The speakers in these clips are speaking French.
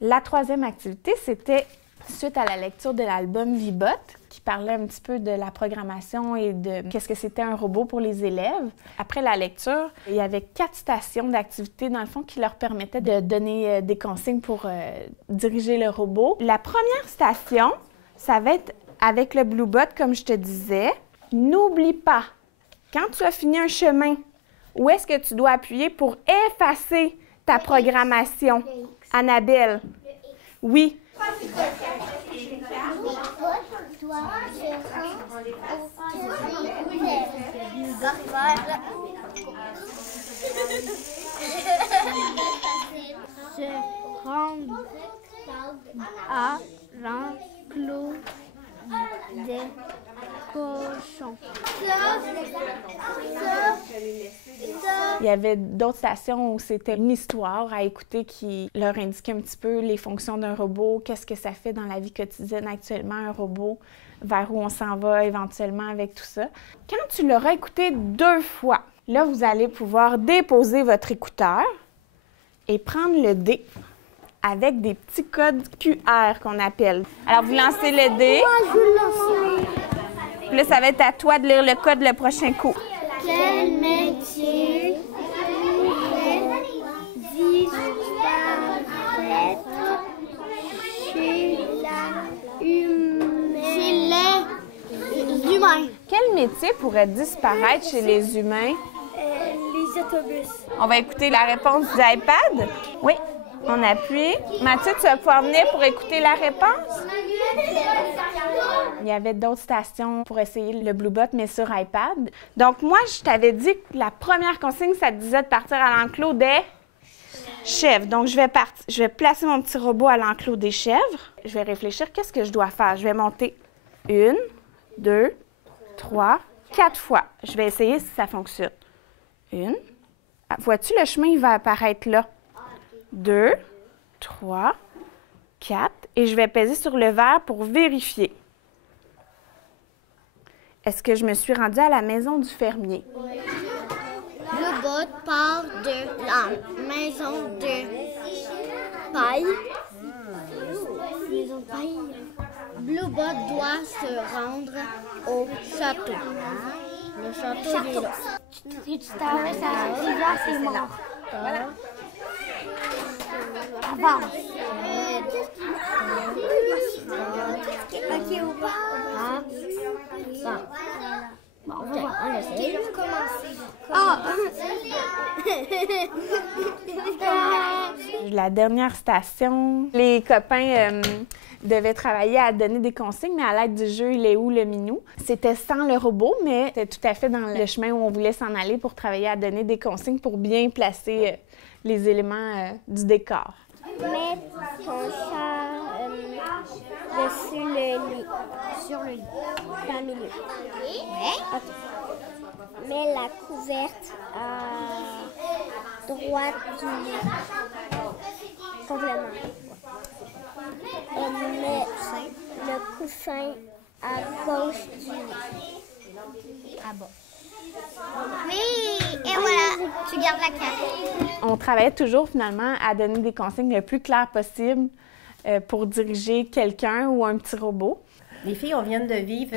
La troisième activité, c'était suite à la lecture de l'album Vibot, qui parlait un petit peu de la programmation et de qu'est-ce que c'était un robot pour les élèves. Après la lecture, il y avait 4 stations d'activité, dans le fond, qui leur permettaient de donner des consignes pour diriger le robot. La première station, ça va être avec le Bluebot, comme je te disais. N'oublie pas, quand tu as fini un chemin, où est-ce que tu dois appuyer pour effacer ta programmation? Annabelle? Oui. Se rendre à l'enclos des cochons. Il y avait d'autres stations où c'était une histoire à écouter qui leur indiquait un petit peu les fonctions d'un robot, qu'est-ce que ça fait dans la vie quotidienne actuellement, un robot, vers où on s'en va éventuellement avec tout ça. Quand tu l'auras écouté 2 fois, là, vous allez pouvoir déposer votre écouteur et prendre le dé avec des petits codes QR qu'on appelle. Alors, vous lancez le dé. Puis là, ça va être à toi de lire le code le prochain coup. Quel métier disparaître chez les humains? Quel métier pourrait disparaître chez les humains? Les autobus. On va écouter la réponse du iPad. Oui, on appuie. Mathieu, tu vas pouvoir venir pour écouter la réponse? Il y avait d'autres stations pour essayer le Bluebot, mais sur iPad. Donc, moi, je t'avais dit que la première consigne, ça te disait de partir à l'enclos des chèvres. Donc, je vais placer mon petit robot à l'enclos des chèvres. Je vais réfléchir, qu'est-ce que je dois faire? Je vais monter 1, 2, 3, 4 fois. Je vais essayer si ça fonctionne. 1. Vois-tu, le chemin, il va apparaître là. 2, 3, 4. Et je vais peser sur le verre pour vérifier. Est-ce que je me suis rendue à la maison du fermier? Le bot part de la maison de paille. Maison de paille. Bluebot doit se rendre au château. Le château est là. Si tu t'arrêtes à ce là, c'est mort. Voilà. Avance. OK ou pas? Bon, OK, on essaie. La dernière station, les copains devaient travailler à donner des consignes, mais à l'aide du jeu Il est où le minou? C'était sans le robot, mais c'était tout à fait dans le chemin où on voulait s'en aller pour travailler à donner des consignes pour bien placer les éléments du décor. Mets ton chat dessus le lit. Sur le lit. Dans le milieu. OK. Mets la couverte à droite du lit. Complètement. Et mets le coussin à gauche du lit. À bas. Oui, et voilà, tu gardes la carte. On travaillait toujours finalement à donner des consignes le plus claires possible pour diriger quelqu'un ou un petit robot. Les filles, on vient de vivre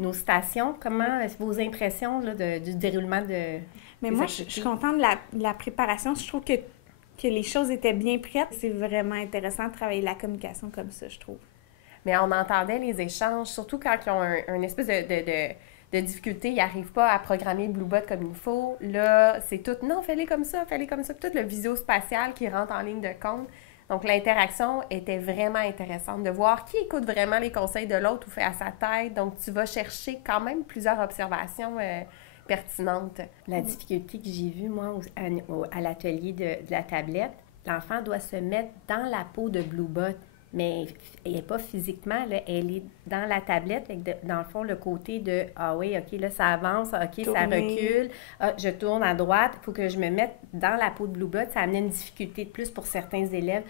nos stations. Comment vos impressions là, du déroulement de... Mais moi, je suis contente de la préparation. Je trouve que les choses étaient bien prêtes. C'est vraiment intéressant de travailler la communication comme ça, je trouve. Mais on entendait les échanges, surtout quand ils ont un espèce de difficulté, ils n'arrivent pas à programmer le Bluebot comme il faut. Là, c'est tout, non, fais-les comme ça, fais-les comme ça. Puis tout le visio-spatial qui rentre en ligne de compte. Donc, l'interaction était vraiment intéressante de voir qui écoute vraiment les conseils de l'autre ou fait à sa tête. Donc, tu vas chercher quand même plusieurs observations pertinentes. La difficulté que j'ai vue, moi, à l'atelier de la tablette, l'enfant doit se mettre dans la peau de Bluebot. Mais elle n'est pas physiquement, là, elle est dans la tablette, dans le fond, le côté de « Ah oui, OK, là, ça avance, OK, ça recule, ah, je tourne à droite, il faut que je me mette dans la peau de Bluebot ». Ça amenait une difficulté de plus pour certains élèves.